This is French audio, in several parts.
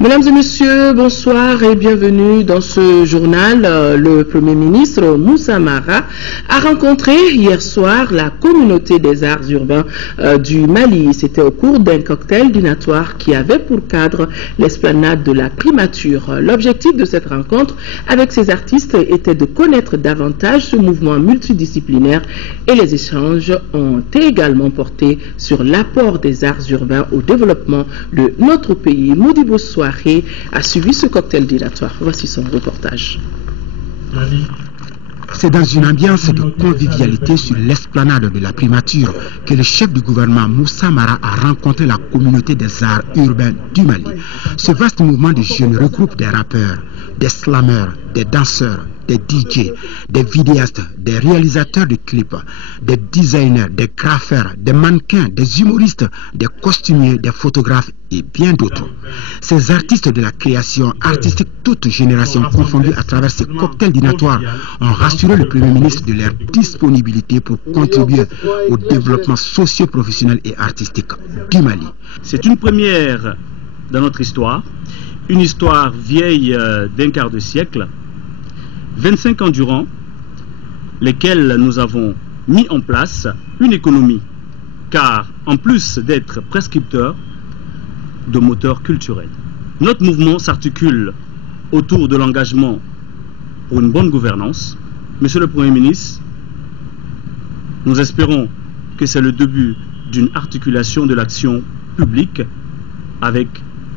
Mesdames et messieurs, bonsoir et bienvenue dans ce journal. Le Premier ministre Moussa Mara a rencontré hier soir la communauté des arts urbains du Mali. C'était au cours d'un cocktail dînatoire qui avait pour cadre l'esplanade de la primature. L'objectif de cette rencontre avec ces artistes était de connaître davantage ce mouvement multidisciplinaire et les échanges ont également porté sur l'apport des arts urbains au développement de notre pays. Modibo Soiré a suivi ce cocktail dînatoire. Voici son reportage. C'est dans une ambiance de convivialité sur l'esplanade de la primature que le chef du gouvernement Moussa Mara a rencontré la communauté des arts urbains du Mali. Ce vaste mouvement de jeunes regroupe des rappeurs, des slameurs, des danseurs, des DJ, des vidéastes, des réalisateurs de clips, des designers, des graffeurs, des mannequins, des humoristes, des costumiers, des photographes et bien d'autres. Ces artistes de la création artistique, toutes générations confondues à travers ces cocktails dînatoires, ont rassuré le Premier ministre de leur disponibilité pour contribuer au développement socio-professionnel et artistique du Mali. C'est une première dans notre histoire, une histoire vieille d'un quart de siècle, 25 ans durant, lesquels nous avons mis en place une économie, car en plus d'être prescripteur de moteurs culturels, notre mouvement s'articule autour de l'engagement pour une bonne gouvernance. Monsieur le Premier ministre, nous espérons que c'est le début d'une articulation de l'action publique avec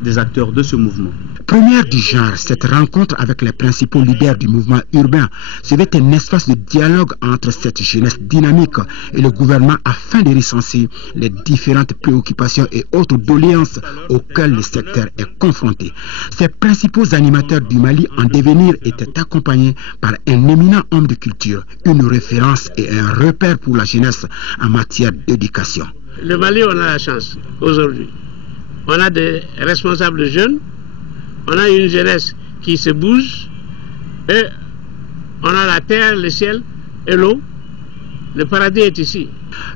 des acteurs de ce mouvement. Première du genre, cette rencontre avec les principaux leaders du mouvement urbain serait un espace de dialogue entre cette jeunesse dynamique et le gouvernement afin de recenser les différentes préoccupations et autres doléances auxquelles le secteur est confronté. Ces principaux animateurs du Mali en devenir étaient accompagnés par un éminent homme de culture, une référence et un repère pour la jeunesse en matière d'éducation. Le Mali, on a la chance aujourd'hui. On a des responsables jeunes, on a une jeunesse qui se bouge, et on a la terre, le ciel et l'eau. Le paradis est ici.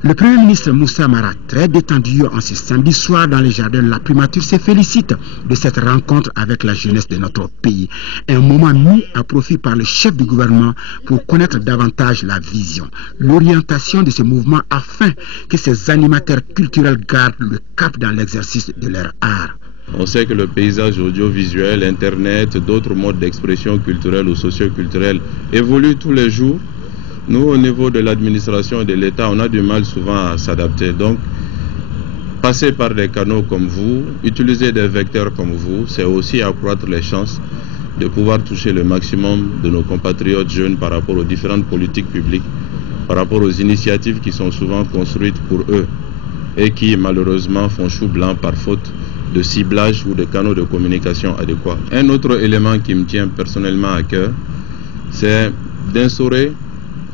Le Premier ministre Moussa Mara, très détendu en ce samedi soir dans les jardins de la primature, se félicite de cette rencontre avec la jeunesse de notre pays. Un moment mis à profit par le chef du gouvernement pour connaître davantage la vision, l'orientation de ce mouvement afin que ces animateurs culturels gardent le cap dans l'exercice de leur art. On sait que le paysage audiovisuel, Internet, d'autres modes d'expression culturelle ou socio-culturelle évoluent tous les jours. Nous, au niveau de l'administration et de l'État, on a du mal souvent à s'adapter. Donc, passer par des canaux comme vous, utiliser des vecteurs comme vous, c'est aussi accroître les chances de pouvoir toucher le maximum de nos compatriotes jeunes par rapport aux différentes politiques publiques, par rapport aux initiatives qui sont souvent construites pour eux et qui, malheureusement, font chou blanc par faute de ciblage ou de canaux de communication adéquats. Un autre élément qui me tient personnellement à cœur, c'est d'instaurer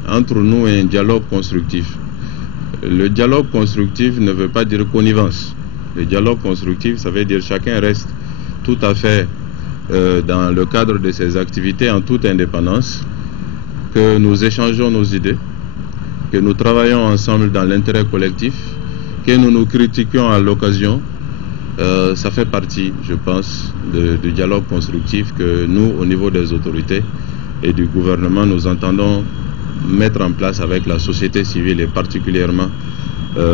entre nous un dialogue constructif. Le dialogue constructif ne veut pas dire connivence. Le dialogue constructif, ça veut dire chacun reste tout à fait dans le cadre de ses activités en toute indépendance, que nous échangeons nos idées, que nous travaillons ensemble dans l'intérêt collectif, que nous nous critiquions à l'occasion. Ça fait partie, je pense, du dialogue constructif que nous, au niveau des autorités et du gouvernement, nous entendons mettre en place avec la société civile et particulièrement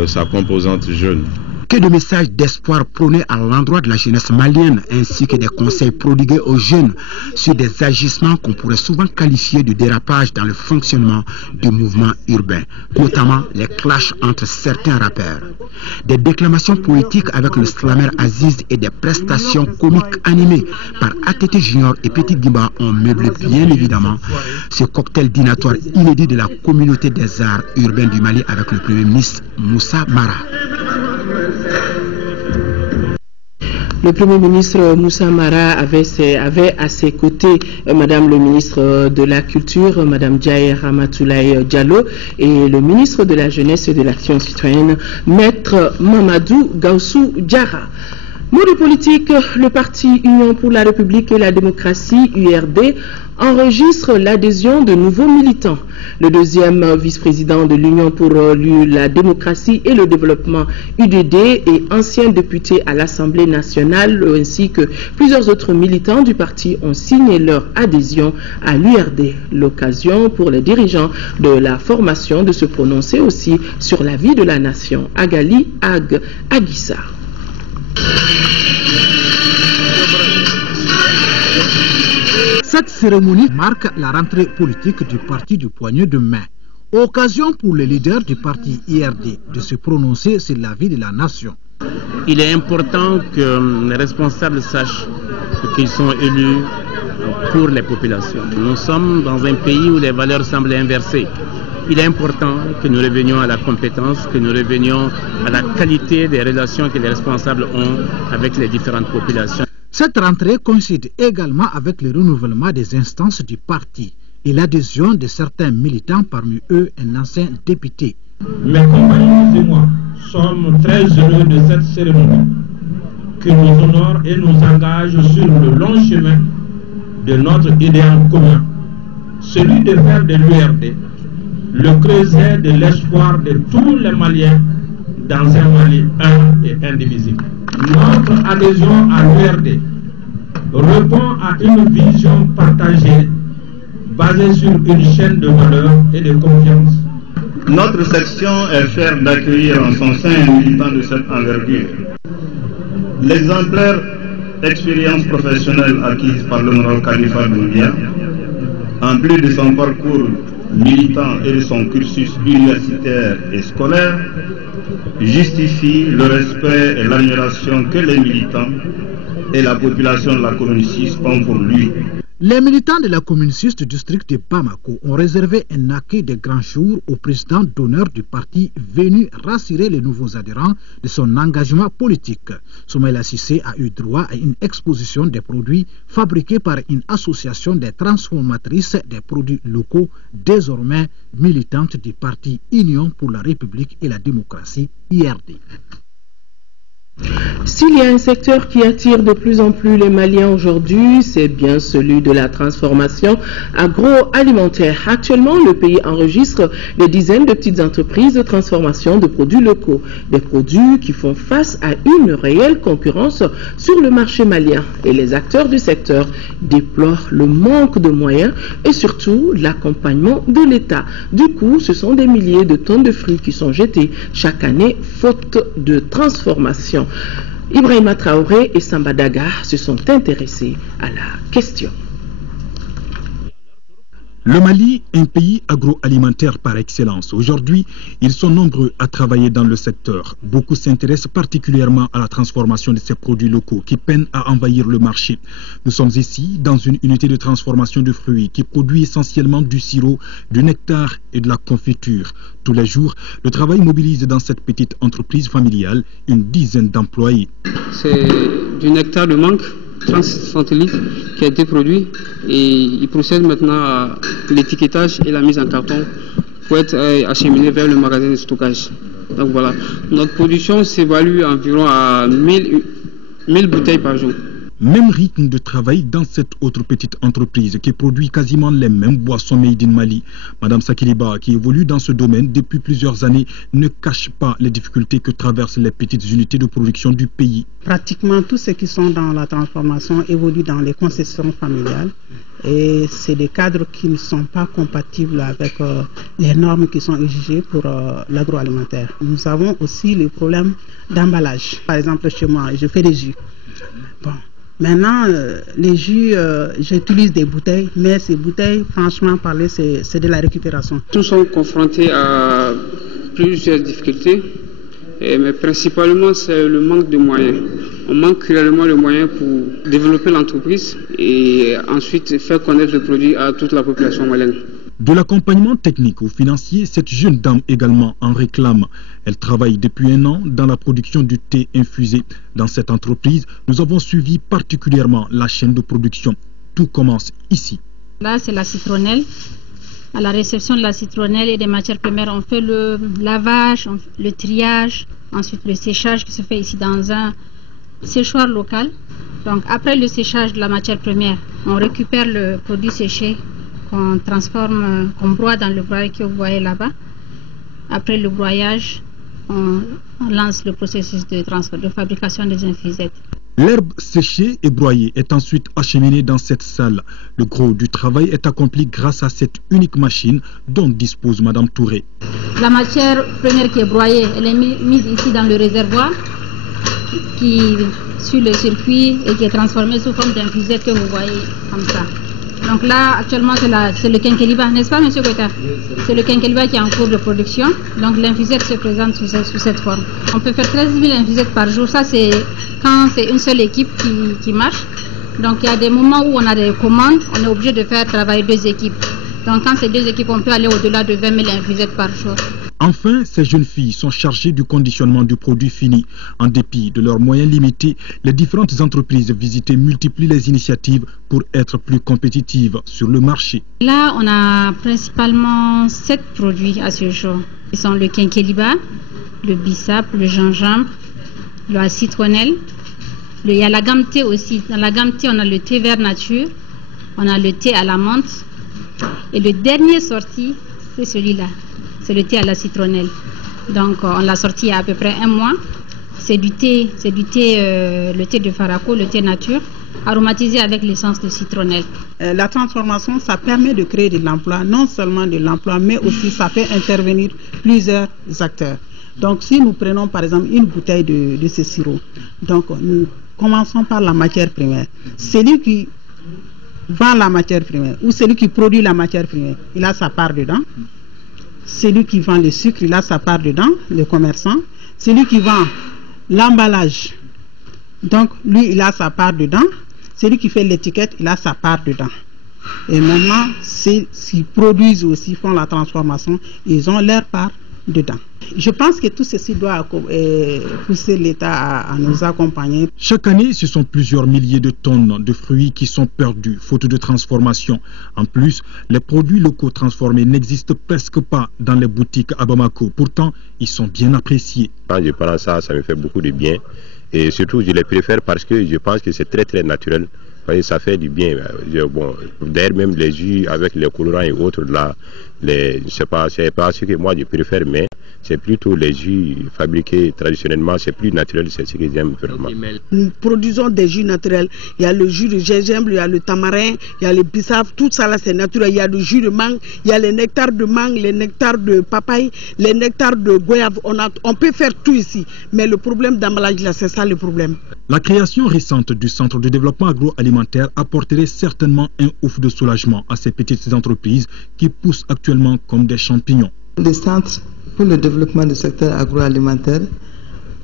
sa composante jeune. Que de messages d'espoir prônés à l'endroit de la jeunesse malienne ainsi que des conseils prodigués aux jeunes sur des agissements qu'on pourrait souvent qualifier de dérapage dans le fonctionnement du mouvement urbain, notamment les clashs entre certains rappeurs. Des déclamations politiques avec le slammer Aziz et des prestations comiques animées par ATT Junior et Petit Gimba ont meublé bien évidemment ce cocktail dînatoire inédit de la communauté des arts urbains du Mali avec le Premier ministre Moussa Mara. Le Premier ministre Moussa Mara avait à ses côtés Madame le ministre de la Culture, Madame Djaye Ramatoulaye Diallo, et le ministre de la Jeunesse et de l'Action citoyenne, Maître Mamadou Gaussou Diarra. Mot de politique, le parti Union pour la République et la démocratie, URD, enregistre l'adhésion de nouveaux militants. Le deuxième vice-président de l'Union pour la démocratie et le développement, UDD, et ancien député à l'Assemblée nationale, ainsi que plusieurs autres militants du parti ont signé leur adhésion à l'URD. L'occasion pour les dirigeants de la formation de se prononcer aussi sur la vie de la nation. Agali Aguissa. Cette cérémonie marque la rentrée politique du parti du poignet de main. Occasion pour les leaders du parti IRD de se prononcer sur la vie de la nation. Il est important que les responsables sachent qu'ils sont élus pour les populations. Nous sommes dans un pays où les valeurs semblent inversées. Il est important que nous revenions à la compétence, que nous revenions à la qualité des relations que les responsables ont avec les différentes populations. Cette rentrée coïncide également avec le renouvellement des instances du parti et l'adhésion de certains militants, parmi eux un ancien député. Mes compagnons et moi sommes très heureux de cette cérémonie qui nous honore et nous engage sur le long chemin de notre idéal commun, celui de faire de l'URD le creuset de l'espoir de tous les Maliens dans un Mali un et indivisible. Notre adhésion à l'URD répond à une vision partagée basée sur une chaîne de valeurs et de confiance. Notre section est fière d'accueillir en son sein un militant de cette envergure. L'exemplaire expérience professionnelle acquise par l'honorable Khalifa Doumbia, en plus de son parcours militant et de son cursus universitaire et scolaire, justifie le respect et l'admiration que les militants et la population de la commune 6 ont pour lui. Les militants de la commune 6 du district de Bamako ont réservé un accueil de grand jour au président d'honneur du parti venu rassurer les nouveaux adhérents de son engagement politique. Soumaïla Cissé a eu droit à une exposition des produits fabriqués par une association des transformatrices des produits locaux, désormais militante du parti Union pour la République et la démocratie, IRD. S'il y a un secteur qui attire de plus en plus les Maliens aujourd'hui, c'est bien celui de la transformation agroalimentaire. Actuellement, le pays enregistre des dizaines de petites entreprises de transformation de produits locaux. Des produits qui font face à une réelle concurrence sur le marché malien. Et les acteurs du secteur déplorent le manque de moyens et surtout l'accompagnement de l'État. Du coup, ce sont des milliers de tonnes de fruits qui sont jetés chaque année faute de transformation. Ibrahima Traoré et Samba Daga se sont intéressés à la question. Le Mali, un pays agroalimentaire par excellence. Aujourd'hui, ils sont nombreux à travailler dans le secteur. Beaucoup s'intéressent particulièrement à la transformation de ces produits locaux qui peinent à envahir le marché. Nous sommes ici dans une unité de transformation de fruits qui produit essentiellement du sirop, du nectar et de la confiture. Tous les jours, le travail mobilise dans cette petite entreprise familiale une dizaine d'employés. C'est du nectar de mangue, 30 centilitres, qui a été produit et il procède maintenant à l'étiquetage et la mise en carton pour être acheminé vers le magasin de stockage. Donc voilà, notre production s'évalue environ à 1000 bouteilles par jour. Même rythme de travail dans cette autre petite entreprise qui produit quasiment les mêmes boissons made in Mali. Madame Sakiliba, qui évolue dans ce domaine depuis plusieurs années, ne cache pas les difficultés que traversent les petites unités de production du pays. Pratiquement tous ceux qui sont dans la transformation évoluent dans les concessions familiales et c'est des cadres qui ne sont pas compatibles avec les normes qui sont exigées pour l'agroalimentaire. Nous avons aussi le problème d'emballage. Par exemple, chez moi, je fais des jus. Bon. Maintenant, les jus, j'utilise des bouteilles, mais ces bouteilles, franchement parler, c'est de la récupération. Nous sommes confrontés à plusieurs difficultés, mais principalement c'est le manque de moyens. On manque réellement de moyens pour développer l'entreprise et ensuite faire connaître le produit à toute la population malienne. De l'accompagnement technique ou financier, cette jeune dame également en réclame. Elle travaille depuis 1 an dans la production du thé infusé. Dans cette entreprise, nous avons suivi particulièrement la chaîne de production. Tout commence ici. Là, c'est la citronnelle. À la réception de la citronnelle et des matières premières, on fait le lavage, le triage, ensuite le séchage qui se fait ici dans un séchoir local. Donc après le séchage de la matière première, on récupère le produit séché qu'on transforme, qu'on broie dans le broyeur que vous voyez là-bas. Après le broyage, on lance le processus de fabrication des infusettes. L'herbe séchée et broyée est ensuite acheminée dans cette salle. Le gros du travail est accompli grâce à cette unique machine dont dispose Madame Touré. La matière première qui est broyée, elle est mise ici dans le réservoir qui suit le circuit et qui est transformée sous forme d'infusette que vous voyez comme ça. Donc là, actuellement, c'est le quinqueliba, n'est-ce pas, M. Goïta? C'est le quinqueliba qui est en cours de production. Donc l'infusette se présente sous cette forme. On peut faire 13 000 infusettes par jour. Ça, c'est quand c'est une seule équipe qui marche. Donc il y a des moments où on a des commandes, on est obligé de faire travailler 2 équipes. Donc quand c'est 2 équipes, on peut aller au-delà de 20 000 infusettes par jour. Enfin, ces jeunes filles sont chargées du conditionnement du produit fini. En dépit de leurs moyens limités, les différentes entreprises visitées multiplient les initiatives pour être plus compétitives sur le marché. Là, on a principalement 7 produits à ce jour. Ils sont le quinqueliba, le bissap, le gingembre, la citronnelle. Il y a la gamme thé aussi. Dans la gamme thé, on a le thé vert nature, on a le thé à la menthe. Et le dernier sorti, c'est celui-là. C'est le thé à la citronnelle. Donc on l'a sorti il y a à peu près 1 mois. C'est du thé, le thé de Faraco, le thé nature, aromatisé avec l'essence de citronnelle. La transformation, ça permet de créer de l'emploi, non seulement de l'emploi, mais aussi ça fait intervenir plusieurs acteurs. Donc si nous prenons par exemple une bouteille de ce sirop, donc nous commençons par la matière première. Celui qui vend la matière première ou celui qui produit la matière première, il a sa part dedans. Celui qui vend le sucre, il a sa part dedans, le commerçant. Celui qui vend l'emballage, donc lui, il a sa part dedans. Celui qui fait l'étiquette, il a sa part dedans. Et maintenant, ceux qui produisent aussi, font la transformation, ils ont leur part dedans. Je pense que tout ceci doit pousser l'État à nous accompagner. Chaque année, ce sont plusieurs milliers de tonnes de fruits qui sont perdus, faute de transformation. En plus, les produits locaux transformés n'existent presque pas dans les boutiques à Bamako. Pourtant, ils sont bien appréciés. Quand je prends ça, ça me fait beaucoup de bien. Et surtout, je les préfère parce que je pense que c'est très très naturel. Ça fait du bien. Bon, d'ailleurs, même les jus avec les colorants et autres, là, je ne sais pas, c'est pas ce que moi je préfère, mais c'est plutôt les jus fabriqués traditionnellement, c'est plus naturel, c'est ce que j'aime vraiment. Nous produisons des jus naturels. Il y a le jus de gingembre, il y a le tamarin, il y a le bissap, tout ça là c'est naturel. Il y a le jus de mangue, il y a les nectars de mangue, les nectars de papaye, les nectars de goyave. On peut faire tout ici, mais le problème d'emballage là, c'est ça le problème. La création récente du Centre de développement agroalimentaire apporterait certainement un ouf de soulagement à ces petites entreprises qui poussent actuellement comme des champignons. Le Centre pour le développement du secteur agroalimentaire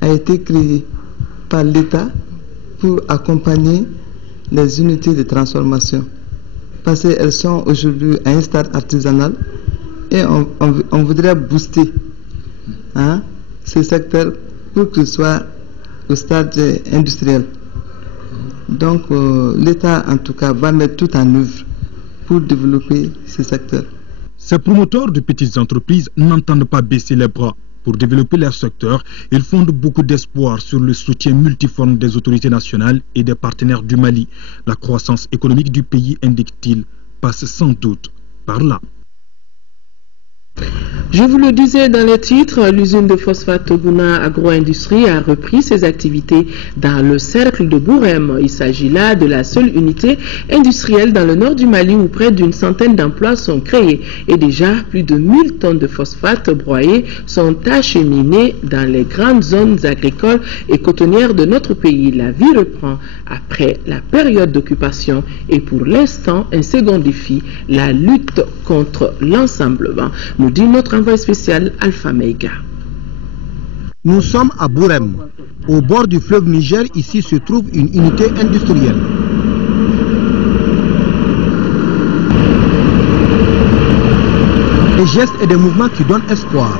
a été créé par l'État pour accompagner les unités de transformation. Parce qu'elles sont aujourd'hui à un stade artisanal et on voudrait booster ce secteur pour qu'il soit au stade industriel. Donc l'État en tout cas va mettre tout en œuvre pour développer ce secteur. Ces promoteurs de petites entreprises n'entendent pas baisser les bras. Pour développer leur secteur, ils fondent beaucoup d'espoir sur le soutien multiforme des autorités nationales et des partenaires du Mali. La croissance économique du pays, indique-t-il, passe sans doute par là. Je vous le disais dans les titres, l'usine de phosphate Toguna Agro-Industrie a repris ses activités dans le cercle de Bourem. Il s'agit là de la seule unité industrielle dans le nord du Mali où près d'une centaine d'emplois sont créés et déjà plus de 1000 tonnes de phosphate broyées sont acheminées dans les grandes zones agricoles et cotonnières de notre pays. La vie reprend après la période d'occupation et pour l'instant un second défi, la lutte contre l'ensemblement. Nous dit notre envoyé spécial Alpha Meiga. Nous sommes à Bourem. Au bord du fleuve Niger, ici se trouve une unité industrielle. Des gestes et des mouvements qui donnent espoir.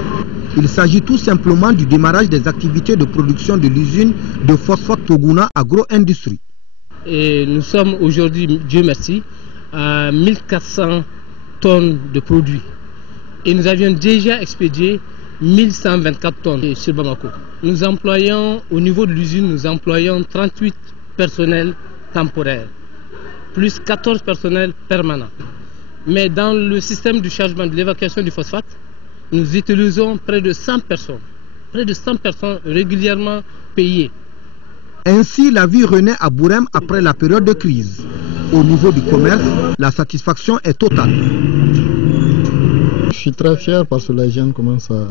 Il s'agit tout simplement du démarrage des activités de production de l'usine de phosphate Toguna Agro-Industrie. Et nous sommes aujourd'hui, Dieu merci, à 1400 tonnes de produits. Et nous avions déjà expédié 1124 tonnes sur Bamako. Nous employons, au niveau de l'usine, nous employons 38 personnels temporaires, plus 14 personnels permanents. Mais dans le système du chargement, de l'évacuation du phosphate, nous utilisons près de 100 personnes régulièrement payées. Ainsi, la vie renaît à Bourem après la période de crise. Au niveau du commerce, la satisfaction est totale. Je suis très fier parce que les jeunes commencent à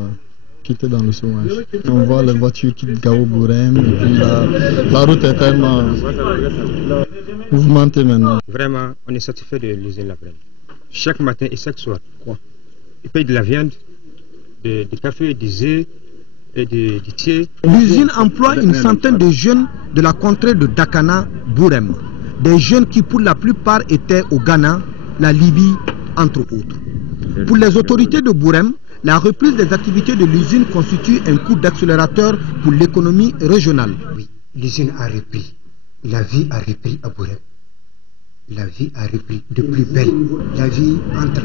quitter dans le chômage. On voit les voitures qui Gao Bourem et puis la route est tellement mouvementée maintenant. Vraiment, on est satisfait de l'usine La Brème. Chaque matin et chaque soir, ils payent de la viande, du café, des œufs et du thé. L'usine emploie une centaine de jeunes de la contrée de Dakana, Bourem. Des jeunes qui pour la plupart étaient au Ghana, la Libye, entre autres. Pour les autorités de Bourem, la reprise des activités de l'usine constitue un coup d'accélérateur pour l'économie régionale. Oui, l'usine a repris. La vie a repris à Bourem. La vie a repris de plus belle. La vie entre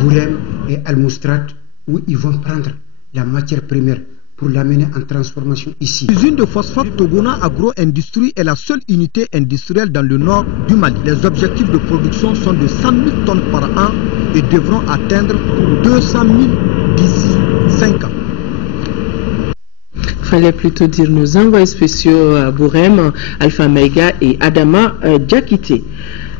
Bourem et Al-Moustrat, où ils vont prendre la matière première pour l'amener en transformation ici. L'usine de phosphate Togona Agro-Industrie est la seule unité industrielle dans le nord du Mali. Les objectifs de production sont de 100 000 tonnes par an et devront atteindre 200 000 d'ici 5 ans. Fallait plutôt dire nos envoyés spéciaux à Bourem, Alpha Mega et Adama Diakité.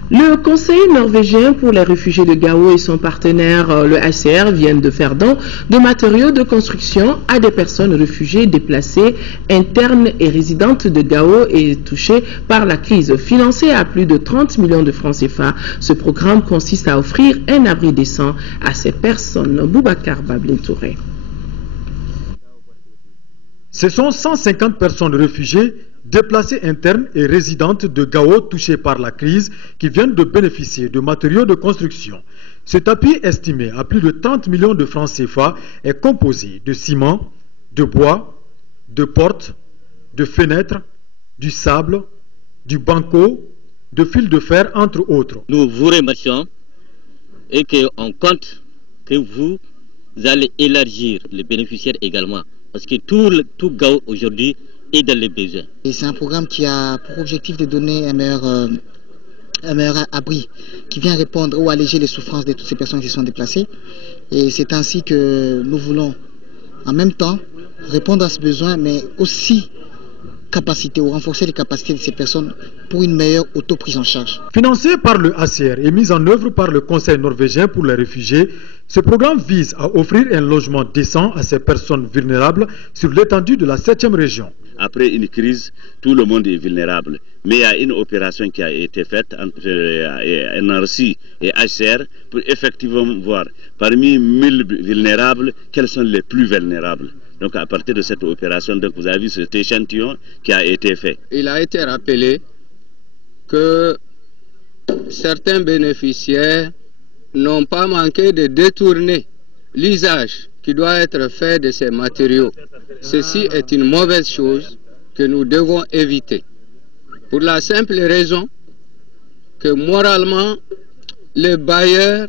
Le Conseil norvégien pour les réfugiés de Gao et son partenaire, le HCR, viennent de faire don de matériaux de construction à des personnes réfugiées déplacées, internes et résidentes de Gao et touchées par la crise. Financé à plus de 30 millions de francs CFA, ce programme consiste à offrir un abri décent à ces personnes. Boubacar Bablé Touré. Ce sont 150 personnes réfugiées, déplacées internes et résidentes de Gao touchées par la crise qui viennent de bénéficier de matériaux de construction. Cet appui estimé à plus de 30 millions de francs CFA est composé de ciment, de bois, de portes, de fenêtres, du sable, du banco, de fil de fer, entre autres. Nous vous remercions et qu'on compte que vous allez élargir les bénéficiaires également. Parce que tout Gao aujourd'hui est dans les besoins. C'est un programme qui a pour objectif de donner un meilleur abri, qui vient répondre ou alléger les souffrances de toutes ces personnes qui sont déplacées. Et c'est ainsi que nous voulons en même temps répondre à ce besoin, mais aussi renforcer les capacités de ces personnes pour une meilleure auto-prise en charge. Financé par le HCR et mis en œuvre par le Conseil norvégien pour les réfugiés, ce programme vise à offrir un logement décent à ces personnes vulnérables sur l'étendue de la 7e région. Après une crise, tout le monde est vulnérable. Mais il y a une opération qui a été faite entre NRC et HCR pour effectivement voir parmi 1000 vulnérables, quels sont les plus vulnérables. Donc à partir de cette opération, donc, vous avez vu cet échantillon qui a été fait. Il a été rappelé que certains bénéficiaires n'ont pas manqué de détourner l'usage qui doit être fait de ces matériaux. Ceci est une mauvaise chose que nous devons éviter. Pour la simple raison que moralement, le bailleur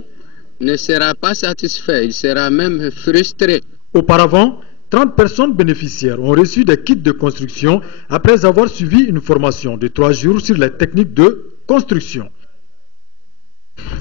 ne sera pas satisfait, il sera même frustré. Auparavant, 30 personnes bénéficiaires ont reçu des kits de construction après avoir suivi une formation de 3 jours sur les techniques de construction.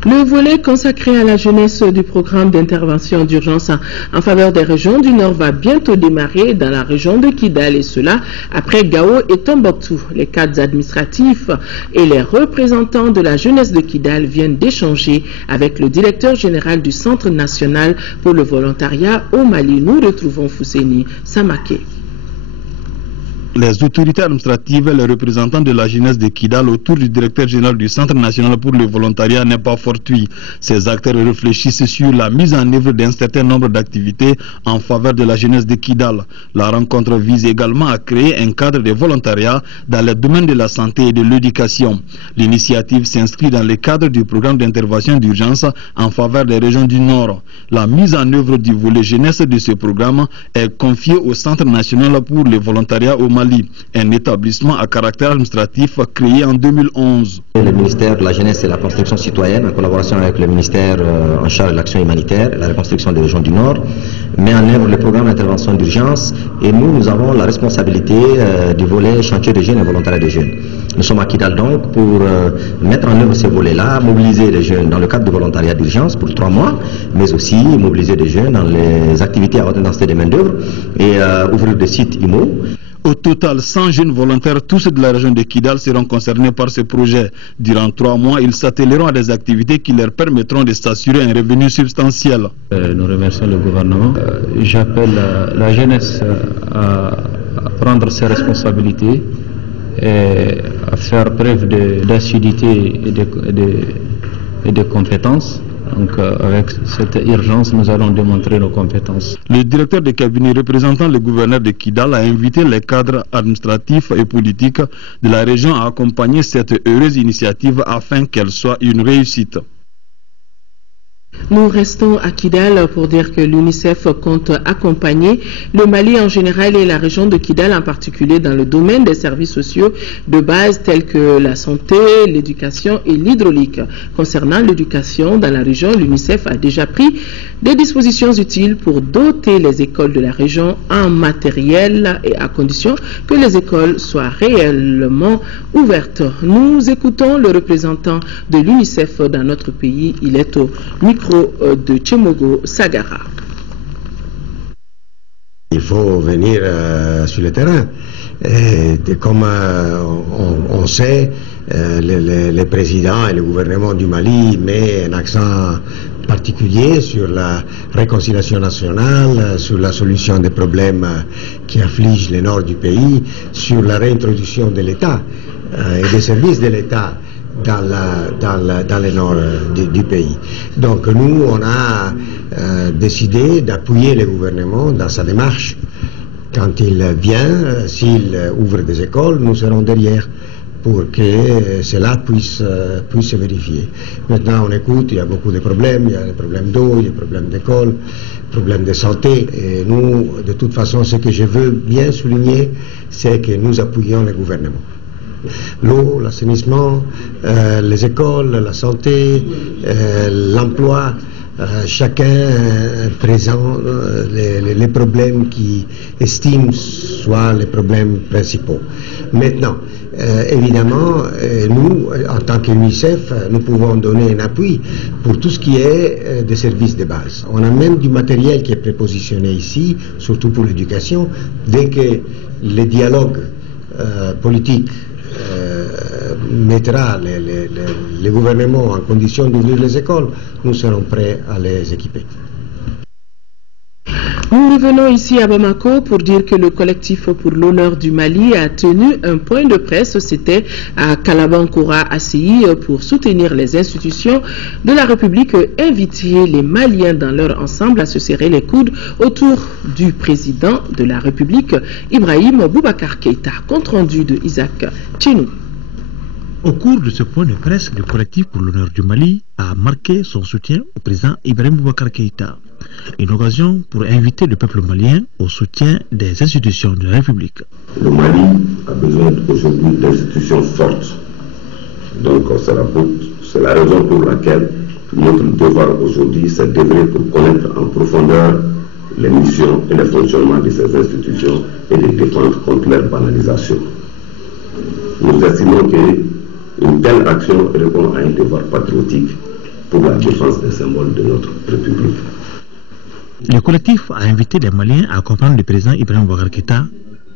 Le volet consacré à la jeunesse du programme d'intervention d'urgence en faveur des régions du Nord va bientôt démarrer dans la région de Kidal, et cela après Gao et Tombouctou. Les cadres administratifs et les représentants de la jeunesse de Kidal viennent d'échanger avec le directeur général du Centre national pour le volontariat au Mali. Nous retrouvons Fousseni Samaké. Les autorités administratives et les représentants de la jeunesse de Kidal autour du directeur général du Centre national pour le volontariat n'est pas fortuit. Ces acteurs réfléchissent sur la mise en œuvre d'un certain nombre d'activités en faveur de la jeunesse de Kidal. La rencontre vise également à créer un cadre de volontariat dans les domaines de la santé et de l'éducation. L'initiative s'inscrit dans le cadre du programme d'intervention d'urgence en faveur des régions du Nord. La mise en œuvre du volet jeunesse de ce programme est confiée au Centre national pour le volontariat au Mali Mali, un établissement à caractère administratif créé en 2011. Le ministère de la Jeunesse et de la Construction citoyenne, en collaboration avec le ministère en charge de l'action humanitaire et la reconstruction des régions du Nord, met en œuvre le programme d'intervention d'urgence et nous avons la responsabilité du volet chantier des jeunes et volontariat des jeunes. Nous sommes à Kidal donc pour mettre en œuvre ces volets-là, mobiliser les jeunes dans le cadre du volontariat d'urgence pour 3 mois, mais aussi mobiliser des jeunes dans les activités à haute intensité de main-d'œuvre et ouvrir des sites IMO. Au total, 100 jeunes volontaires, tous de la région de Kidal, seront concernés par ce projet. Durant 3 mois, ils s'attelleront à des activités qui leur permettront de s'assurer un revenu substantiel. Nous remercions le gouvernement. J'appelle la jeunesse à prendre ses responsabilités et à faire preuve d'assiduité et de compétences. Donc avec cette urgence, nous allons démontrer nos compétences. Le directeur de cabinet représentant le gouverneur de Kidal a invité les cadres administratifs et politiques de la région à accompagner cette heureuse initiative afin qu'elle soit une réussite. Nous restons à Kidal pour dire que l'UNICEF compte accompagner le Mali en général et la région de Kidal en particulier dans le domaine des services sociaux de base tels que la santé, l'éducation et l'hydraulique. Concernant l'éducation dans la région, l'UNICEF a déjà pris des dispositions utiles pour doter les écoles de la région en matériel et à condition que les écoles soient réellement ouvertes. Nous écoutons le représentant de l'UNICEF dans notre pays. Il est au micro de Tchemogo Sagara. Il faut venir sur le terrain. Et comme on sait, le président et le gouvernement du Mali met un accent particulier sur la réconciliation nationale, sur la solution des problèmes qui affligent le nord du pays, sur la réintroduction de l'État et des services de l'État dans le nord du pays. Donc nous, on a décidé d'appuyer le gouvernement dans sa démarche. Quand il vient, s'il ouvre des écoles, nous serons derrière pour que cela puisse se vérifier. Maintenant, on écoute, il y a beaucoup de problèmes, il y a des problèmes d'eau, il y a des problèmes d'école, problèmes de santé. Et nous, de toute façon, ce que je veux bien souligner, c'est que nous appuyons le gouvernement. L'eau, l'assainissement, les écoles, la santé, l'emploi, chacun présente les problèmes qui estime soient les problèmes principaux. Maintenant, évidemment, nous, en tant qu'UNICEF, nous pouvons donner un appui pour tout ce qui est des services de base. On a même du matériel qui est prépositionné ici, surtout pour l'éducation, dès que le dialogue politique mettra les gouvernements en condition d'ouvrir les écoles, nous serons prêts à les équiper. Nous revenons ici à Bamako pour dire que le collectif pour l'honneur du Mali a tenu un point de presse, c'était à Kalabankoura ACI, pour soutenir les institutions de la République et inviter les Maliens dans leur ensemble à se serrer les coudes autour du président de la République, Ibrahim Boubacar Keïta. Compte rendu de Isaac Tchenou. Au cours de ce point de presse, le collectif pour l'honneur du Mali a marqué son soutien au président Ibrahim Boubacar Keïta. Une occasion pour inviter le peuple malien au soutien des institutions de la République. Le Mali a besoin aujourd'hui d'institutions fortes. Donc c'est la raison pour laquelle notre devoir aujourd'hui, c'est d'œuvrer pour connaître en profondeur les missions et le fonctionnement de ces institutions et les défendre contre leur banalisation. Nous estimons qu'une telle action répond à un devoir patriotique pour la défense des symboles de notre République. Le collectif a invité les Maliens à comprendre le président Ibrahim Boubacar Keïta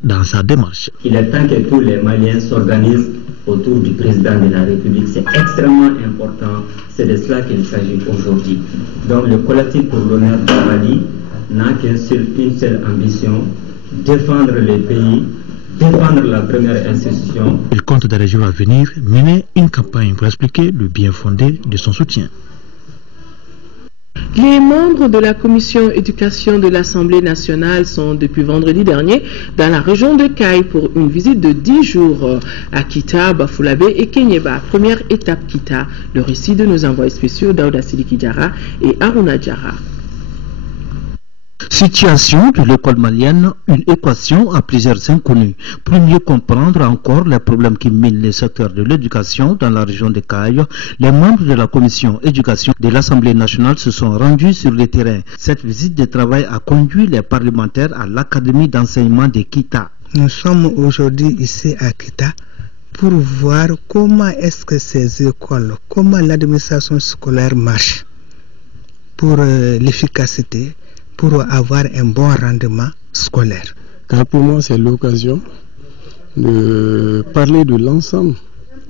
dans sa démarche. Il est temps que tous les Maliens s'organisent autour du président de la République. C'est extrêmement important. C'est de cela qu'il s'agit aujourd'hui. Donc le collectif pour l'honneur du Mali n'a qu'une seule ambition, défendre le pays, défendre la première institution. Il compte dans les jours à venir mener une campagne pour expliquer le bien fondé de son soutien. Les membres de la commission éducation de l'Assemblée nationale sont depuis vendredi dernier dans la région de Kaï pour une visite de 10 jours à Kita, Bafulabe et Kenyeba. Première étape Kita, le récit de nos envoyés spéciaux Daouda Sidiki Diarra et Aruna Diarra. Situation de l'école malienne, une équation à plusieurs inconnus. Pour mieux comprendre encore les problèmes qui minent le secteur de l'éducation dans la région de Caille, les membres de la commission éducation de l'Assemblée nationale se sont rendus sur le terrain. Cette visite de travail a conduit les parlementaires à l'académie d'enseignement de Kita. Nous sommes aujourd'hui ici à Kita pour voir comment est-ce que ces écoles, comment l'administration scolaire marche pour l'efficacité, pour avoir un bon rendement scolaire. Car pour moi, c'est l'occasion de parler de l'ensemble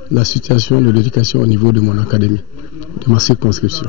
de la situation de l'éducation au niveau de mon académie, de ma circonscription.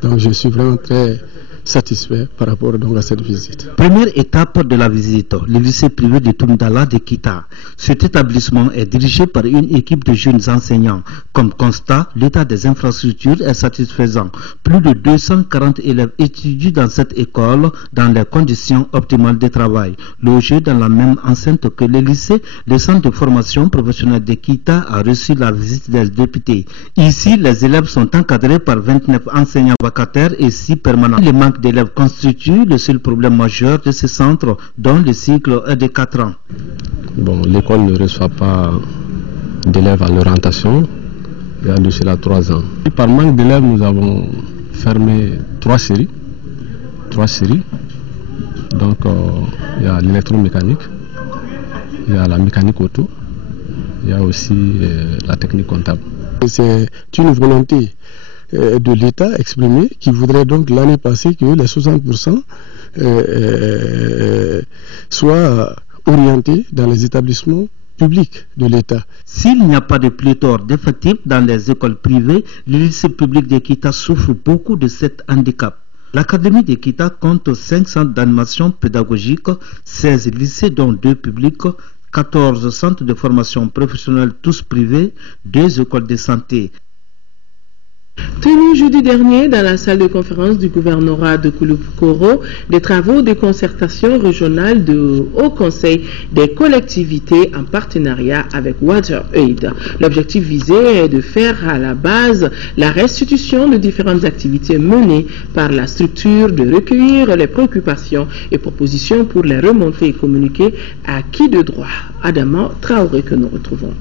Donc je suis vraiment très satisfait par rapport donc à cette visite. Première étape de la visite, le lycée privé de Toumdala de Kita. Cet établissement est dirigé par une équipe de jeunes enseignants. Comme constat, l'état des infrastructures est satisfaisant. Plus de 240 élèves étudient dans cette école dans les conditions optimales de travail. Logé dans la même enceinte que le lycée, le centre de formation professionnelle de Kita a reçu la visite des députés. Ici, les élèves sont encadrés par 29 enseignants vacataires et 6 permanents. Le manque d'élèves constitue le seul problème majeur de ce centre, dont le cycle est de 4 ans. Bon, l'école ne reçoit pas d'élèves à l'orientation il y a de cela 3 ans. Et par manque d'élèves, nous avons fermé 3 séries. Donc, il y a l'électromécanique, il y a la mécanique auto, il y a aussi la technique comptable. C'est une volonté de l'État exprimé qui voudrait donc l'année passée que les 60% soient orientés dans les établissements publics de l'État. S'il n'y a pas de pléthore d'effectifs dans les écoles privées, le lycée public de Kita souffre beaucoup de cet handicap. L'académie de Kita compte 5 centres d'animation pédagogique, 16 lycées dont 2 publics, 14 centres de formation professionnelle tous privés, 2 écoles de santé. Tenu jeudi dernier dans la salle de conférence du gouvernorat de Kouloukoro, des travaux de concertation régionale du Haut Conseil des collectivités en partenariat avec WaterAid. L'objectif visé est de faire à la base la restitution de différentes activités menées par la structure, de recueillir les préoccupations et propositions pour les remonter et communiquer à qui de droit. Adama Traoré que nous retrouvons.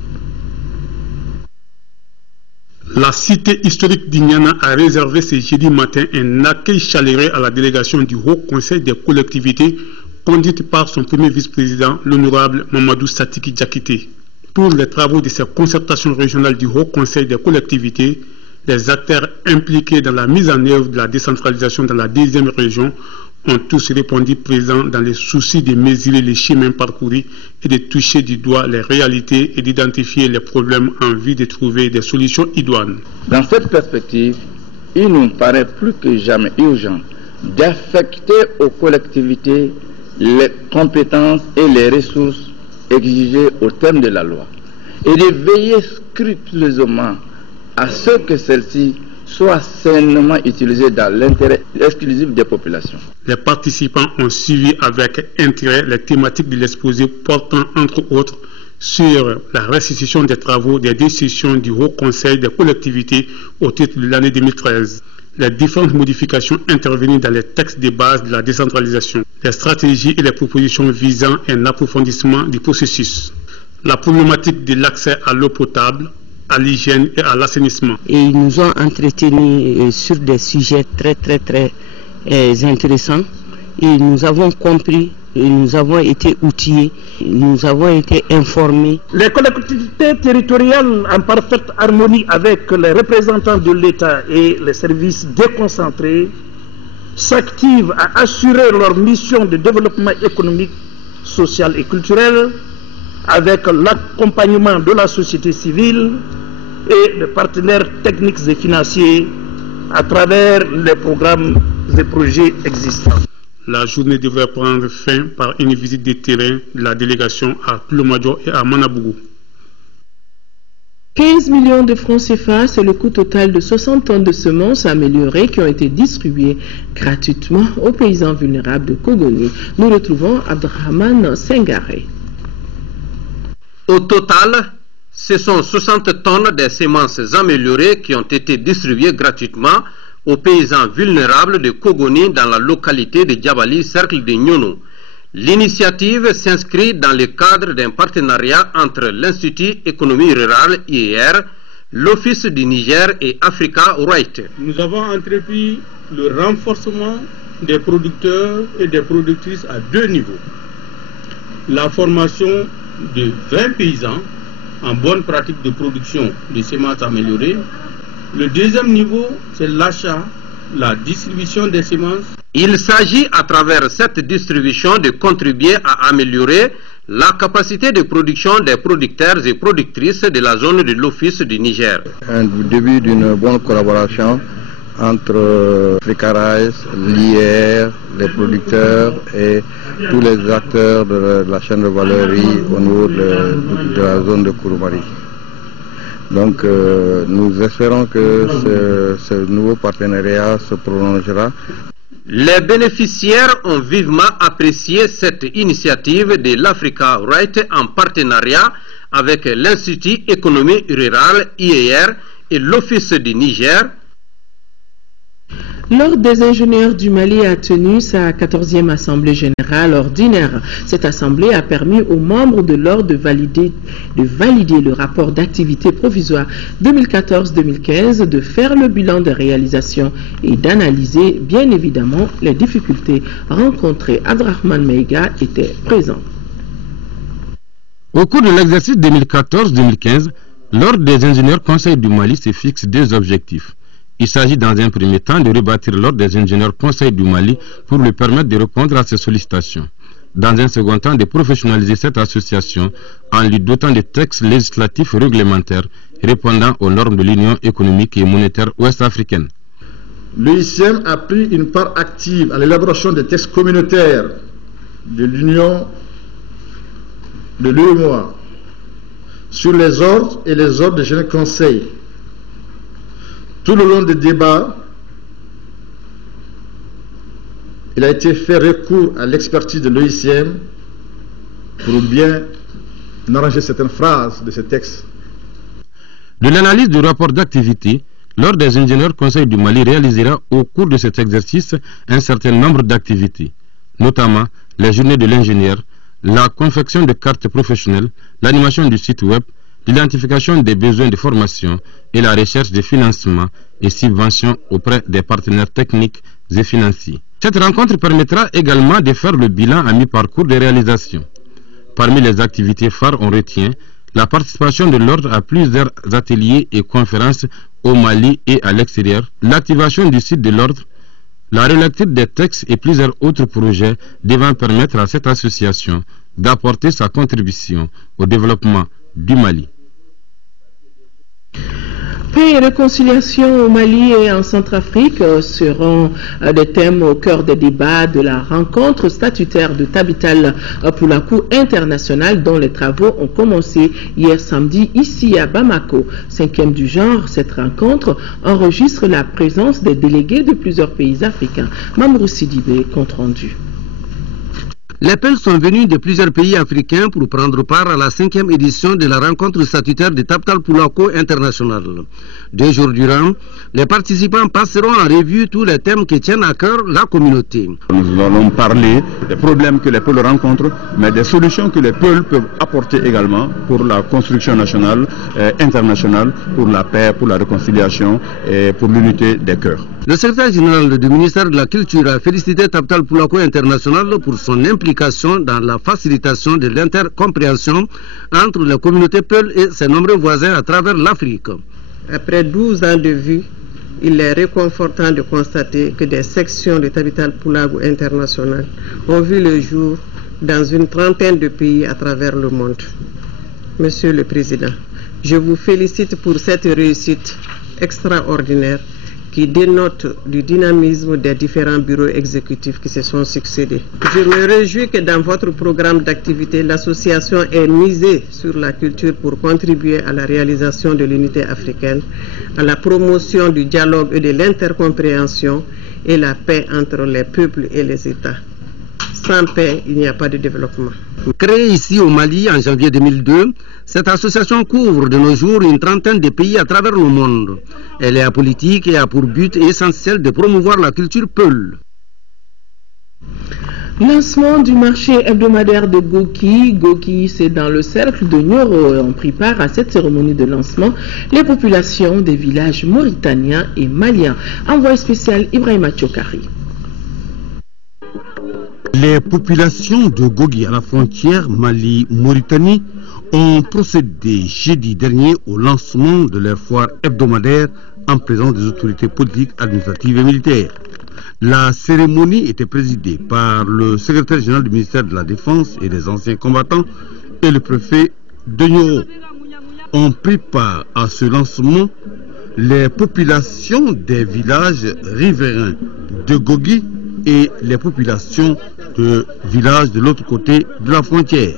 La cité historique d'Ignana a réservé ce jeudi matin un accueil chaleureux à la délégation du Haut Conseil des collectivités conduite par son premier vice-président, l'honorable Mamadou Satiki Diakité. Pour les travaux de cette concertation régionale du Haut Conseil des collectivités, les acteurs impliqués dans la mise en œuvre de la décentralisation dans la 2e région ont tous répondu présents dans les soucis de mesurer les chemins parcourus et de toucher du doigt les réalités et d'identifier les problèmes en vue de trouver des solutions idoines. Dans cette perspective, il nous paraît plus que jamais urgent d'affecter aux collectivités les compétences et les ressources exigées au terme de la loi et de veiller scrupuleusement à ce que celles-ci soit sainement utilisé dans l'intérêt exclusif des populations. Les participants ont suivi avec intérêt les thématiques de l'exposé portant entre autres sur la restitution des travaux des décisions du Haut Conseil des collectivités au titre de l'année 2013, les différentes modifications intervenues dans les textes de base de la décentralisation, les stratégies et les propositions visant un approfondissement du processus, la problématique de l'accès à l'eau potable, à l'hygiène et à l'assainissement. Et ils nous ont entretenus sur des sujets très intéressants. Et nous avons compris, et nous avons été outillés, nous avons été informés. Les collectivités territoriales en parfaite harmonie avec les représentants de l'État et les services déconcentrés s'activent à assurer leur mission de développement économique, social et culturel avec l'accompagnement de la société civile et de partenaires techniques et financiers à travers les programmes et projets existants. La journée devrait prendre fin par une visite de terrain de la délégation à Plomadio et à Manabougou. 15 millions de francs CFA, c'est le coût total de 60 tonnes de semences améliorées qui ont été distribuées gratuitement aux paysans vulnérables de Kogoni. Nous retrouvons Abdrahman Sengaré. Au total, ce sont 60 tonnes de semences améliorées qui ont été distribuées gratuitement aux paysans vulnérables de Kogoni dans la localité de Djabali, cercle de Nyono. L'initiative s'inscrit dans le cadre d'un partenariat entre l'Institut Économie Rurale IER, l'Office du Niger et Africa Right. Nous avons entrepris le renforcement des producteurs et des productrices à 2 niveaux. La formation de 20 paysans en bonne pratique de production de semences améliorées. Le deuxième niveau, c'est l'achat, la distribution des semences. Il s'agit à travers cette distribution de contribuer à améliorer la capacité de production des producteurs et productrices de la zone de l'Office du Niger. Un début d'une bonne collaboration entre Africa Rice, l'IR, les producteurs et tous les acteurs de la chaîne de valeur au niveau de la zone de Kouroumari. Donc nous espérons que ce nouveau partenariat se prolongera. Les bénéficiaires ont vivement apprécié cette initiative de l'Africa Right en partenariat avec l'Institut Économie Rurale IER et l'Office du Niger. L'Ordre des ingénieurs du Mali a tenu sa 14e assemblée générale ordinaire. Cette assemblée a permis aux membres de l'ordre de valider le rapport d'activité provisoire 2014-2015, de faire le bilan des réalisations et d'analyser bien évidemment les difficultés rencontrées. Abdrahman Meiga était présent. Au cours de l'exercice 2014-2015, l'Ordre des ingénieurs conseil du Mali se fixe 2 objectifs. Il s'agit dans un premier temps de rebâtir l'Ordre des ingénieurs conseil du Mali pour lui permettre de répondre à ses sollicitations. Dans un second temps, de professionnaliser cette association en lui dotant de textes législatifs réglementaires répondant aux normes de l'Union économique et monétaire ouest-africaine. L'UICM a pris une part active à l'élaboration des textes communautaires de l'Union de l'UEMOA sur les ordres et les ordres des ingénieurs conseil. Tout le long des débats, il a été fait recours à l'expertise de l'OICM pour bien arranger certaines phrases de ce texte. De l'analyse du rapport d'activité, l'Ordre des ingénieurs conseil du Mali réalisera au cours de cet exercice un certain nombre d'activités, notamment les journées de l'ingénieur, la confection de cartes professionnelles, l'animation du site web, l'identification des besoins de formation et la recherche de financement et subventions auprès des partenaires techniques et financiers. Cette rencontre permettra également de faire le bilan à mi-parcours des réalisations. Parmi les activités phares, on retient la participation de l'Ordre à plusieurs ateliers et conférences au Mali et à l'extérieur, l'activation du site de l'Ordre, la relecture des textes et plusieurs autres projets devant permettre à cette association d'apporter sa contribution au développement du Mali. Paix et réconciliation au Mali et en Centrafrique seront des thèmes au cœur des débats de la rencontre statutaire de Tabital pour la Cour internationale dont les travaux ont commencé hier samedi ici à Bamako. 5e du genre, cette rencontre enregistre la présence des délégués de plusieurs pays africains. Mamourou Sidibé, compte rendu. Les peuls sont venus de plusieurs pays africains pour prendre part à la 5e édition de la rencontre statutaire de Tabital pour la Cour internationale. 2 jours durant, les participants passeront en revue tous les thèmes qui tiennent à cœur la communauté. Nous allons parler des problèmes que les peuples rencontrent, mais des solutions que les peuples peuvent apporter également pour la construction nationale, internationale, pour la paix, pour la réconciliation et pour l'unité des cœurs. Le secrétaire général du ministère de la Culture a félicité Tabital pour la Cour internationale pour son implication dans la facilitation de l'intercompréhension entre les communautés peules et ses nombreux voisins à travers l'Afrique. Après 12 ans de vue, il est réconfortant de constater que des sections de Tabital Pulago International ont vu le jour dans une trentaine de pays à travers le monde. Monsieur le Président, je vous félicite pour cette réussite extraordinaire qui dénote du dynamisme des différents bureaux exécutifs qui se sont succédés. Je me réjouis que dans votre programme d'activité, l'association ait misé sur la culture pour contribuer à la réalisation de l'unité africaine, à la promotion du dialogue et de l'intercompréhension et la paix entre les peuples et les États. Sans paix, il n'y a pas de développement. Créée ici au Mali en janvier 2002, cette association couvre de nos jours une trentaine de pays à travers le monde. Elle est apolitique et a pour but essentiel de promouvoir la culture peul. Lancement du marché hebdomadaire de Goki. Goki, c'est dans le cercle de Nioro. On prit part à cette cérémonie de lancement les populations des villages mauritaniens et maliens. Envoyé spécial Ibrahima Tchokari. Les populations de Gogi à la frontière Mali-Mauritanie ont procédé jeudi dernier au lancement de leur foire hebdomadaire en présence des autorités politiques, administratives et militaires. La cérémonie était présidée par le secrétaire général du ministère de la Défense et des anciens combattants et le préfet de Nioro. On prit part à ce lancement les populations des villages riverains de Gogi et les populations de villages de l'autre côté de la frontière.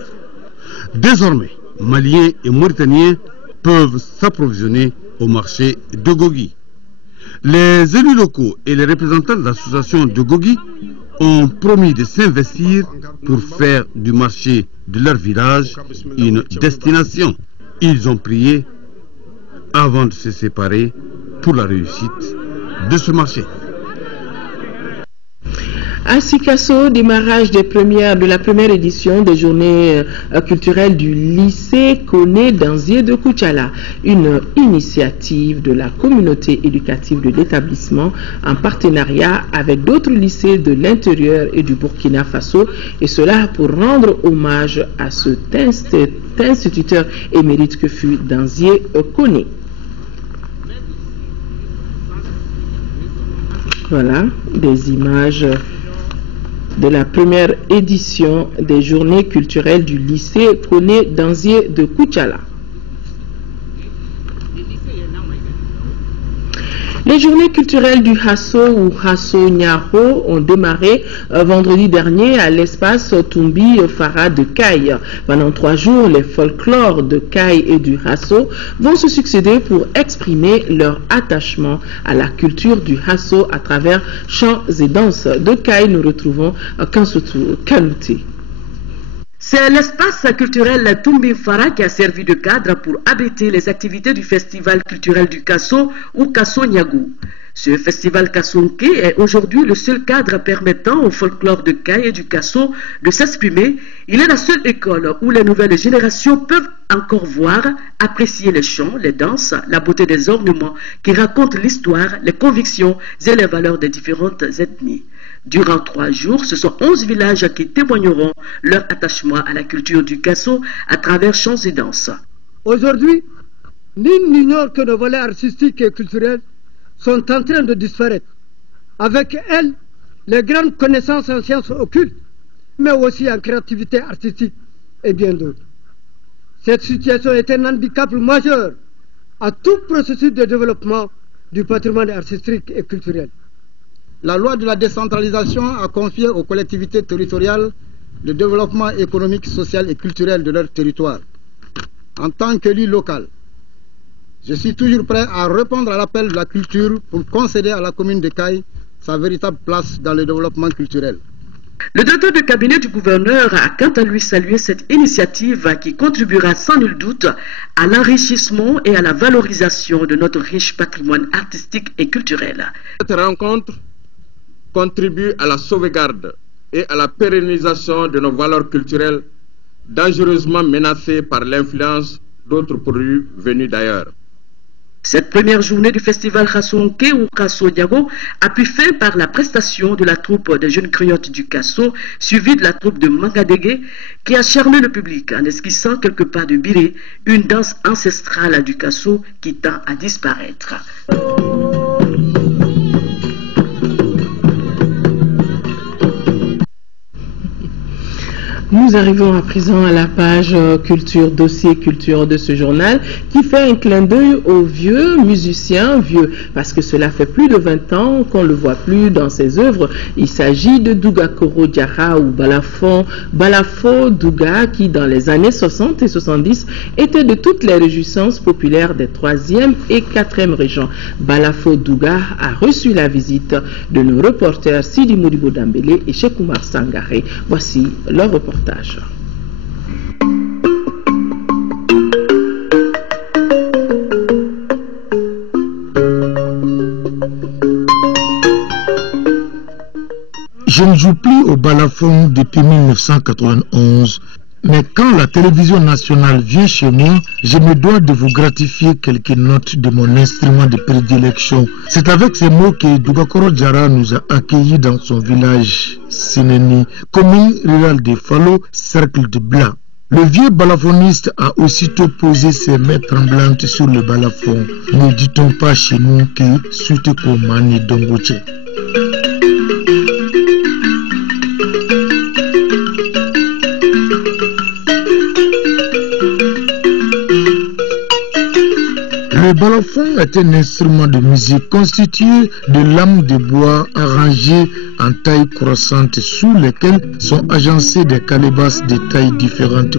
Désormais, Maliens et Mauritaniens peuvent s'approvisionner au marché de Gogi. Les élus locaux et les représentants de l'association de Gogi ont promis de s'investir pour faire du marché de leur village une destination. Ils ont prié avant de se séparer pour la réussite de ce marché. À Sikasso, démarrage de la première édition des journées culturelles du lycée Koné d'Anzié de Koutchala, une initiative de la communauté éducative de l'établissement en partenariat avec d'autres lycées de l'intérieur et du Burkina Faso, et cela pour rendre hommage à cet instituteur émérite que fut Danzié Koné. Voilà des images de la première édition des journées culturelles du lycée Koné d'Anzié de Koutchala. Les journées culturelles du Hasso ou Hasso Nyaro ont démarré vendredi dernier à l'espace Tumbi Farah de Caille. Pendant 3 jours, les folklores de Caille et du Hasso vont se succéder pour exprimer leur attachement à la culture du Hasso à travers chants et danses. De Caille, nous retrouvons Kansutu Kanouté. C'est l'espace culturel Tumbi Farah qui a servi de cadre pour abriter les activités du festival culturel du Kasso ou Kasso Niagou. Ce festival Kassonké est aujourd'hui le seul cadre permettant au folklore de Caille et du Kasso de s'exprimer. Il est la seule école où les nouvelles générations peuvent encore voir, apprécier les chants, les danses, la beauté des ornements qui racontent l'histoire, les convictions et les valeurs des différentes ethnies. Durant 3 jours, ce sont 11 villages qui témoigneront leur attachement à la culture du Kasso à travers chants et danses. Aujourd'hui, nul n'ignore que nos valeurs artistiques et culturelles sont en train de disparaître. Avec elles, les grandes connaissances en sciences occultes, mais aussi en créativité artistique et bien d'autres. Cette situation est un handicap majeur à tout processus de développement du patrimoine artistique et culturel. La loi de la décentralisation a confié aux collectivités territoriales le développement économique, social et culturel de leur territoire. En tant qu'élu local, je suis toujours prêt à répondre à l'appel de la culture pour concéder à la commune de Caille sa véritable place dans le développement culturel. Le directeur de cabinet du gouverneur a quant à lui salué cette initiative qui contribuera sans nul doute à l'enrichissement et à la valorisation de notre riche patrimoine artistique et culturel. Cette rencontre contribue à la sauvegarde et à la pérennisation de nos valeurs culturelles dangereusement menacées par l'influence d'autres produits venus d'ailleurs. Cette première journée du festival Kassonké ou Kasso Niago a pris fin par la prestation de la troupe des jeunes griottes du Kasso, suivie de la troupe de Mangadégué, qui a charmé le public en esquissant quelques pas de biré, une danse ancestrale du Kasso qui tend à disparaître. Nous arrivons à présent à la page culture, dossier culture de ce journal qui fait un clin d'œil aux vieux musiciens, vieux parce que cela fait plus de 20 ans qu'on ne le voit plus dans ses œuvres. Il s'agit de Douga Koro Diarra ou Balafo Douga qui dans les années 60 et 70 était de toutes les réjouissances populaires des 3e et 4e régions. Balafo Douga a reçu la visite de nos reporters Sidi Modibo Dambélé et Cheikh Oumar Sangaré. Voici leur reportage. Je ne joue plus au balafon depuis 1991. Mais quand la télévision nationale vient chez moi, je me dois de vous gratifier quelques notes de mon instrument de prédilection. C'est avec ces mots que Dugakoro Diarra nous a accueillis dans son village Sineni, commune rurale de Falo, cercle de Bla. Le vieux balafoniste a aussitôt posé ses mains tremblantes sur le balafon. Ne dit-on pas chez nous que Suteko Mani Dongoche? Le balafon est un instrument de musique constitué de lames de bois arrangées en taille croissante sous lesquelles sont agencées des calebasses de tailles différentes.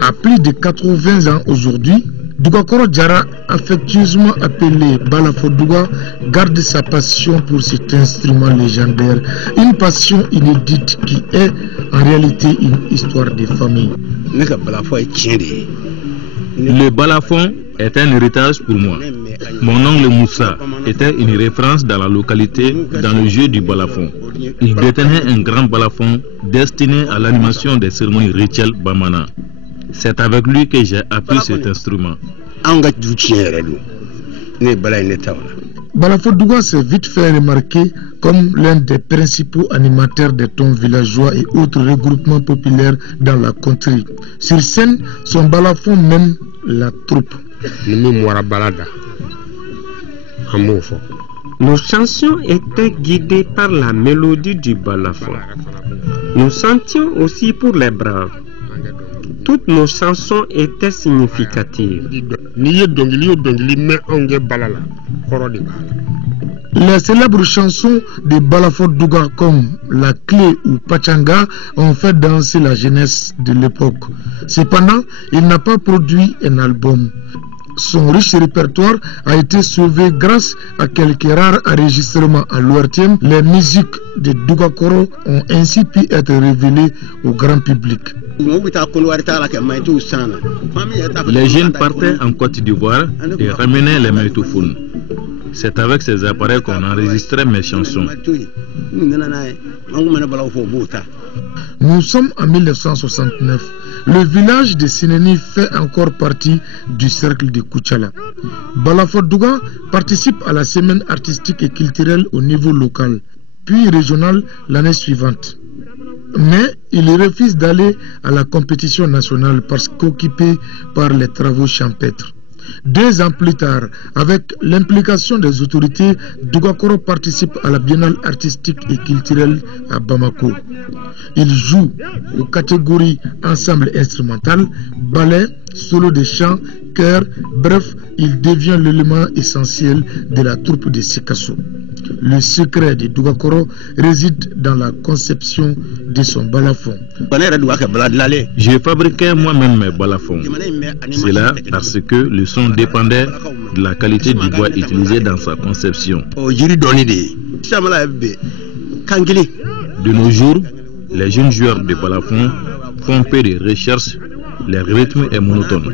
À plus de 80 ans aujourd'hui, Dugakoro Diarra, affectueusement appelé Balafodouga, garde sa passion pour cet instrument légendaire, une passion inédite qui est en réalité une histoire de famille. Le balafon est un héritage pour moi. Mon oncle Moussa était une référence dans la localité dans le jeu du balafon. Il détenait un grand balafon destiné à l'animation des cérémonies rituelles Bamana. C'est avec lui que j'ai appris cet instrument. Balafodouga s'est vite fait remarquer comme l'un des principaux animateurs des tons villageois et autres regroupements populaires dans la contrée. Sur scène, son balafon mène la troupe. Nos chansons étaient guidées par la mélodie du balafon. Nous sentions aussi pour les braves. Toutes nos chansons étaient significatives. Les célèbres chansons de Balafodouga comme La Clé ou Pachanga ont fait danser la jeunesse de l'époque. Cependant, il n'a pas produit un album. Son riche répertoire a été sauvé grâce à quelques rares enregistrements à l'ORTM. Les musiques de Dugakoro ont ainsi pu être révélées au grand public. Les jeunes partaient en Côte d'Ivoire et ramenaient les maïtophones. C'est avec ces appareils qu'on enregistrait mes chansons. Nous sommes en 1969. Le village de Sineni fait encore partie du cercle de Kouchala. Balafodouga participe à la semaine artistique et culturelle au niveau local, puis régional l'année suivante. Mais il refuse d'aller à la compétition nationale parce qu'occupé par les travaux champêtres. 2 ans plus tard, avec l'implication des autorités, Dugakoro participe à la biennale artistique et culturelle à Bamako. Il joue aux catégories ensemble instrumental, ballet, solo de chant, chœur, bref, il devient l'élément essentiel de la troupe de Sikasso. Le secret de Dugakoro réside dans la conception de son balafon. J'ai fabriqué moi-même mes balafons. C'est là parce que le son dépendait de la qualité du bois utilisé dans sa conception. De nos jours, les jeunes joueurs de balafon font peu de recherches. Le rythme est monotone.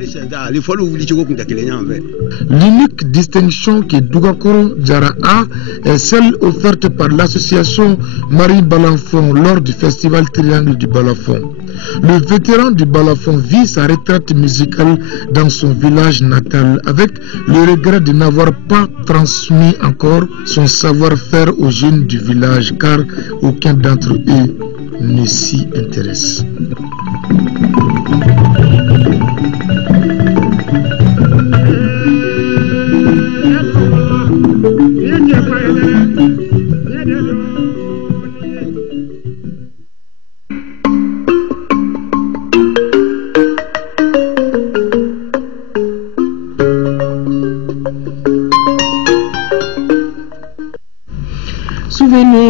L'unique distinction que Dugakoro Diarra a est celle offerte par l'association Marie Balafon lors du festival Triangle du Balafon. Le vétéran du balafon vit sa retraite musicale dans son village natal avec le regret de n'avoir pas transmis encore son savoir-faire aux jeunes du village car aucun d'entre eux ne s'y intéresse.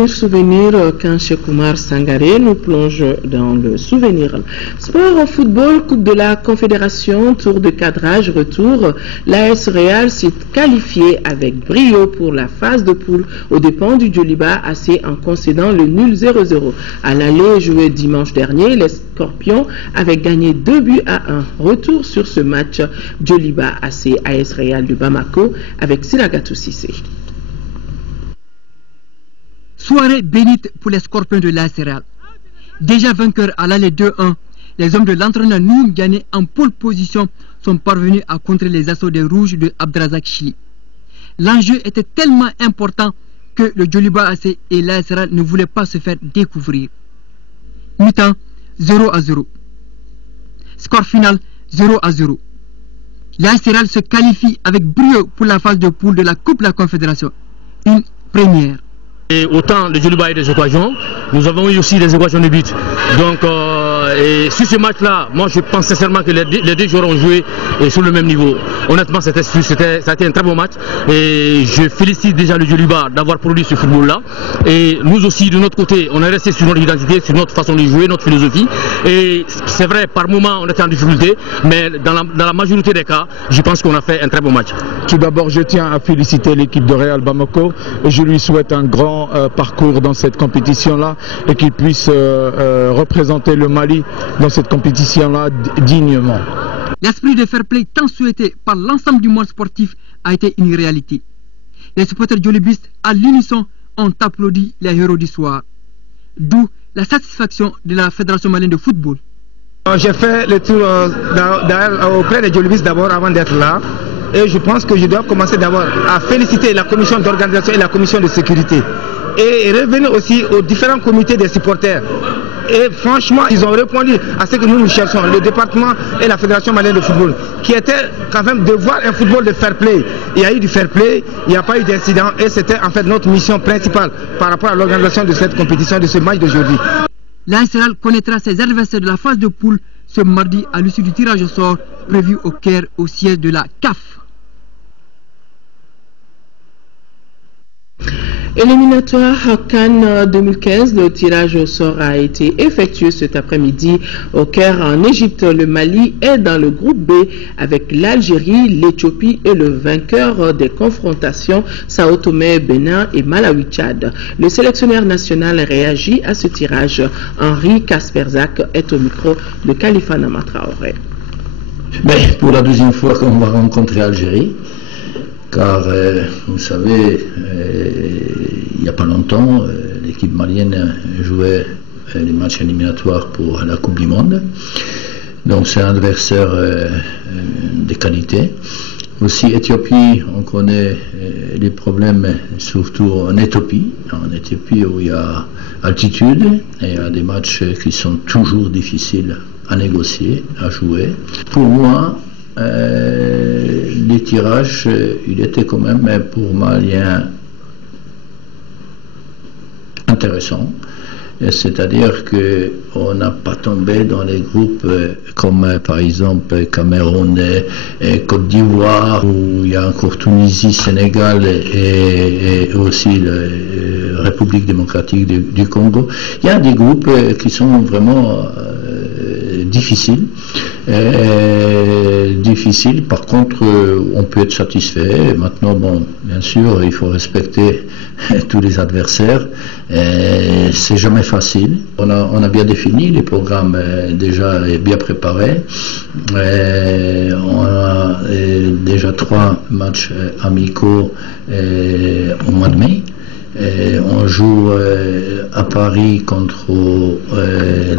Souvenir, quand Cheikh Oumar Sangaré nous plonge dans le souvenir. Sport au football, Coupe de la Confédération, tour de cadrage, retour. L'AS Real s'est qualifié avec brio pour la phase de poule aux dépens du Djoliba AC en concédant le nul 0-0. À l'aller joué dimanche dernier, les Scorpions avaient gagné 2-1. Retour sur ce match Djoliba AC AS Real de Bamako avec Siragatou Sissé. Soirée bénite pour les Scorpions de l'AS Real. Déjà vainqueurs à l'aller 2-1, les hommes de l'entraîneur Noum Ghané en pole position sont parvenus à contrer les assauts des Rouges de Abdrazak Chili. L'enjeu était tellement important que le Djoliba AC et l'AS Real ne voulaient pas se faire découvrir. Mi-temps 0-0. Score final 0-0. L'AS Real se qualifie avec brio pour la phase de poule de la Coupe de la Confédération. Une première. Et autant le Djoliba a eu des occasions, nous avons eu aussi des occasions de but. Donc, et sur ce match-là, moi je pense sincèrement que les deux joueurs ont joué sur le même niveau. Honnêtement, ça a été un très bon match. Et je félicite déjà le Djoliba d'avoir produit ce football-là. Et nous aussi, de notre côté, on est resté sur notre identité, sur notre façon de jouer, notre philosophie. Et c'est vrai, par moments, on était en difficulté, mais dans la majorité des cas, je pense qu'on a fait un très bon match. Tout d'abord, je tiens à féliciter l'équipe de Real Bamako et je lui souhaite un grand parcours dans cette compétition-là et qu'il puisse représenter le Mali dans cette compétition-là dignement. L'esprit de fair play tant souhaité par l'ensemble du monde sportif a été une réalité. Les supporters djolibistes à l'unisson ont applaudi les héros du soir. D'où la satisfaction de la Fédération malienne de football. J'ai fait le tour auprès des djolibistes d'abord avant d'être là. Et je pense que je dois commencer d'abord à féliciter la commission d'organisation et la commission de sécurité. Et revenir aussi aux différents comités des supporters. Et franchement, ils ont répondu à ce que nous cherchons, le département et la Fédération malienne de football, qui était quand même de voir un football de fair play. Il y a eu du fair play, il n'y a pas eu d'incident et c'était en fait notre mission principale par rapport à l'organisation de cette compétition, de ce match d'aujourd'hui. L'AS Real connaîtra ses adversaires de la phase de poule ce mardi à l'issue du tirage au sort prévu au Caire au siège de la CAF. Éliminatoire CAN 2015, le tirage au sort a été effectué cet après-midi au Caire en Égypte. Le Mali est dans le groupe B avec l'Algérie, l'Éthiopie et le vainqueur des confrontations Sao Tomé, Bénin et Malawi-Tchad. Le sélectionneur national réagit à ce tirage. Henri Kasperzak est au micro de Khalifa Nama Traoré. Pour la deuxième fois qu'on va rencontrer l'Algérie, car vous savez, il n'y a pas longtemps, l'équipe malienne jouait les matchs éliminatoires pour la Coupe du Monde. Donc c'est un adversaire de qualité. Aussi Éthiopie, on connaît les problèmes surtout en Éthiopie où il y a altitude et il y a des matchs qui sont toujours difficiles à négocier, à jouer. Pour moi, les tirages, il était quand même pour Maliens intéressant. C'est-à-dire qu'on n'a pas tombé dans les groupes comme par exemple Cameroun et Côte d'Ivoire, où il y a encore Tunisie, Sénégal et aussi la République démocratique du Congo. Il y a des groupes qui sont vraiment difficiles. Par contre, on peut être satisfait. Maintenant, bon, bien sûr, il faut respecter tous les adversaires. C'est jamais facile. On a bien défini les programmes déjà bien préparés. On a déjà 3 matchs amicaux au mois de mai. On joue à Paris contre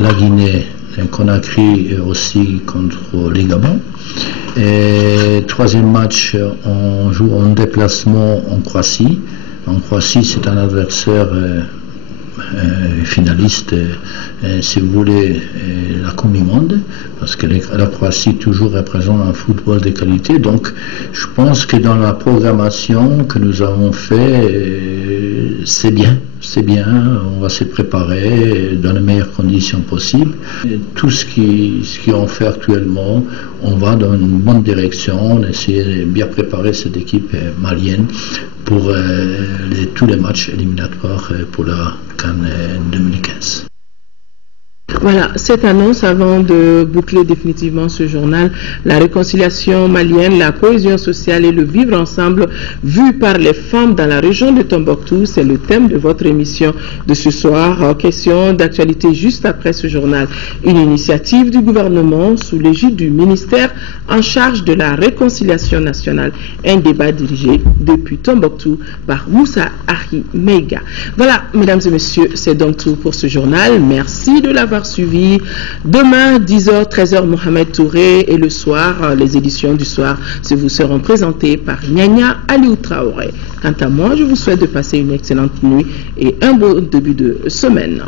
la Guinée, Conakry aussi contre les Gabon. Et 3e match, on joue en déplacement en Croatie. En Croatie, c'est un adversaire finaliste, si vous voulez, la Coupe du Monde, parce que la Croatie toujours représente un football de qualité. Donc, je pense que dans la programmation que nous avons fait, c'est bien, on va se préparer dans les meilleures conditions possibles. Et tout ce qu'on fait actuellement, on va dans une bonne direction, on essaie de bien préparer cette équipe malienne pour tous les matchs éliminatoires pour la CAN 2015. Voilà, cette annonce avant de boucler définitivement ce journal, la réconciliation malienne, la cohésion sociale et le vivre ensemble vu par les femmes dans la région de Tombouctou, c'est le thème de votre émission de ce soir. Question d'actualité juste après ce journal. Une initiative du gouvernement sous l'égide du ministère en charge de la réconciliation nationale. Un débat dirigé depuis Tombouctou par Moussa Ari Meiga. Voilà, mesdames et messieurs, c'est donc tout pour ce journal. Merci de l'avoir suivi. Demain, 10h, 13h, Mohamed Touré et le soir, les éditions du soir vous seront présentées par Nyanya Aliou Traoré. Quant à moi, je vous souhaite de passer une excellente nuit et un bon début de semaine.